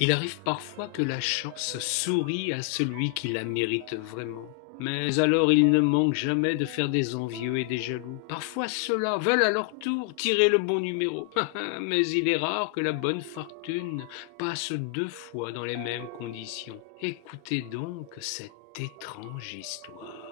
Il arrive parfois que la chance sourit à celui qui la mérite vraiment. Mais alors il ne manque jamais de faire des envieux et des jaloux. Parfois ceux-là veulent à leur tour tirer le bon numéro. Mais il est rare que la bonne fortune passe 2 fois dans les mêmes conditions. Écoutez donc cette étrange histoire.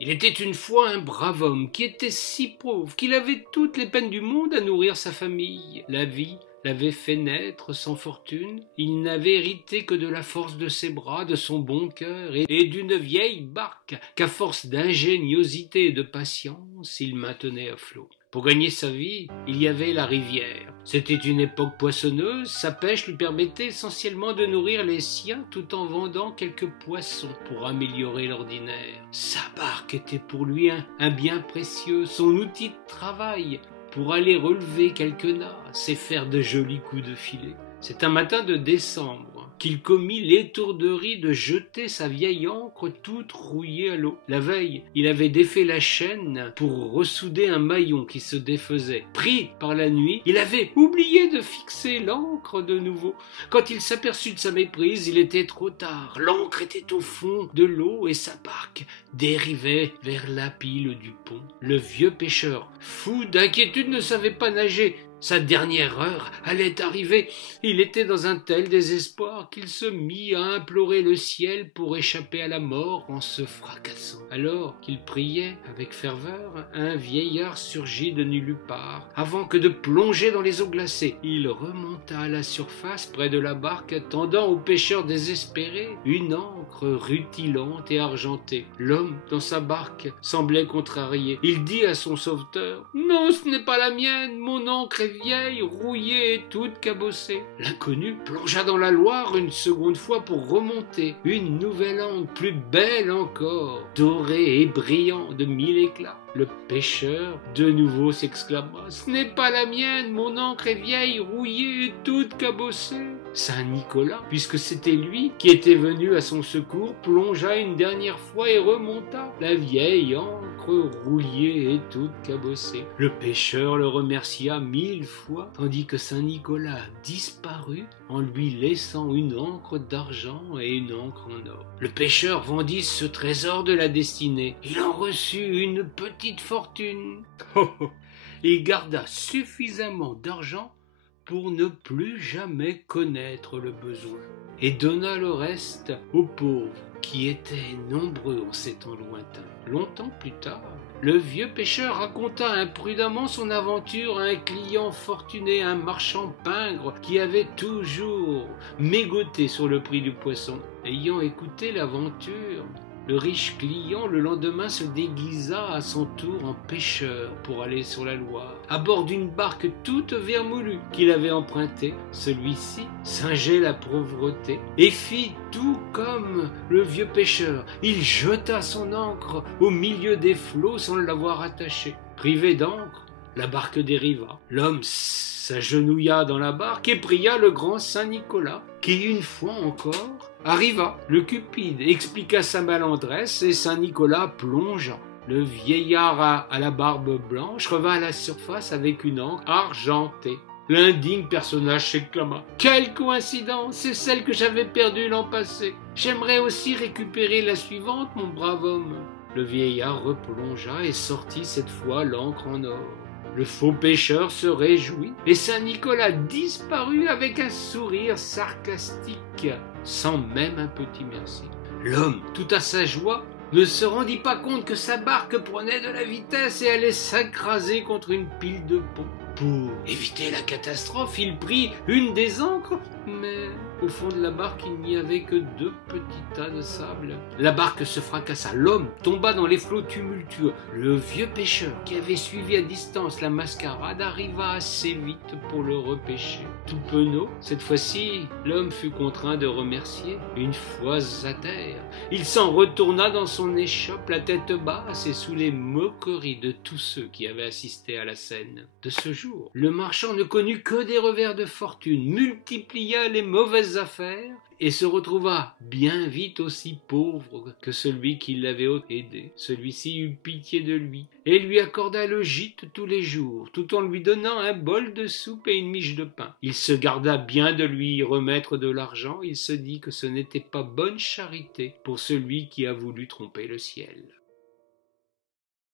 Il était une fois un brave homme qui était si pauvre qu'il avait toutes les peines du monde à nourrir sa famille. La vie l'avait fait naître sans fortune, il n'avait hérité que de la force de ses bras, de son bon cœur et d'une vieille barque qu'à force d'ingéniosité et de patience, il maintenait à flot. Pour gagner sa vie, il y avait la rivière. C'était une époque poissonneuse, sa pêche lui permettait essentiellement de nourrir les siens tout en vendant quelques poissons pour améliorer l'ordinaire. Sa barque était pour lui un bien précieux, son outil de travail, pour aller relever quelques nasses et faire de jolis coups de filet. C'est un matin de décembre qu'il commit l'étourderie de jeter sa vieille ancre toute rouillée à l'eau. La veille, il avait défait la chaîne pour ressouder un maillon qui se défaisait. Pris par la nuit, il avait oublié de fixer l'ancre de nouveau. Quand il s'aperçut de sa méprise, il était trop tard. L'ancre était au fond de l'eau et sa barque dérivait vers la pile du pont. Le vieux pêcheur, fou d'inquiétude, ne savait pas nager. Sa dernière heure allait arriver. Il était dans un tel désespoir qu'il se mit à implorer le ciel pour échapper à la mort en se fracassant. Alors qu'il priait avec ferveur, un vieillard surgit de nulle part. Avant que de plonger dans les eaux glacées, il remonta à la surface près de la barque, tendant au pêcheur désespéré une ancre rutilante et argentée. L'homme, dans sa barque, semblait contrarié. Il dit à son sauveteur: « Non, ce n'est pas la mienne, mon ancre est vieille, rouillée et toute cabossée. » L'inconnu plongea dans la Loire une seconde fois pour remonter. Une nouvelle ancre, plus belle encore, dorée et brillante de 1000 éclats. Le pêcheur, de nouveau, s'exclama: « Ce n'est pas la mienne, mon ancre est vieille, rouillée et toute cabossée. » Saint Nicolas, puisque c'était lui qui était venu à son secours, plongea une dernière fois et remonta la vieille ancre rouillée et toute cabossée. Le pêcheur le remercia 1000 fois, tandis que Saint Nicolas disparut en lui laissant une ancre d'argent et une ancre en or. Le pêcheur vendit ce trésor de la destinée. Il en reçut une petite fortune. Il garda suffisamment d'argent pour ne plus jamais connaître le besoin, et donna le reste aux pauvres, qui étaient nombreux en ces temps lointains. Longtemps plus tard, le vieux pêcheur raconta imprudemment son aventure à un client fortuné, un marchand pingre, qui avait toujours mégoté sur le prix du poisson. Ayant écouté l'aventure, le riche client, le lendemain, se déguisa à son tour en pêcheur pour aller sur la Loire. À bord d'une barque toute vermoulue qu'il avait empruntée, celui-ci singeait la pauvreté et fit tout comme le vieux pêcheur. Il jeta son ancre au milieu des flots sans l'avoir attachée. Privé d'ancre, la barque dériva. L'homme s'agenouilla dans la barque et pria le grand Saint Nicolas, qui, une fois encore, arriva. Le Cupide expliqua sa maladresse et Saint Nicolas plongea. Le vieillard à la barbe blanche revint à la surface avec une ancre argentée. L'indigne personnage s'exclama: « Quelle coïncidence! C'est celle que j'avais perdue l'an passé. J'aimerais aussi récupérer la suivante, mon brave homme. » Le vieillard replongea et sortit cette fois l'ancre en or. Le faux pêcheur se réjouit et Saint Nicolas disparut avec un sourire sarcastique, sans même un petit merci. L'homme, tout à sa joie, ne se rendit pas compte que sa barque prenait de la vitesse et allait s'écraser contre une pile de pont. Pour éviter la catastrophe, il prit une des ancres, mais au fond de la barque, il n'y avait que 2 petits tas de sable. La barque se fracassa, l'homme tomba dans les flots tumultueux. Le vieux pêcheur, qui avait suivi à distance la mascarade, arriva assez vite pour le repêcher. Tout penaud, cette fois-ci, l'homme fut contraint de remercier. Une fois à terre, il s'en retourna dans son échoppe, la tête basse et sous les moqueries de tous ceux qui avaient assisté à la scène. De ce jour, le marchand ne connut que des revers de fortune, multiplia paya les mauvaises affaires et se retrouva bien vite aussi pauvre que celui qui l'avait aidé. Celui-ci eut pitié de lui et lui accorda le gîte tous les jours, tout en lui donnant un bol de soupe et une miche de pain. Il se garda bien de lui remettre de l'argent, il se dit que ce n'était pas bonne charité pour celui qui a voulu tromper le ciel.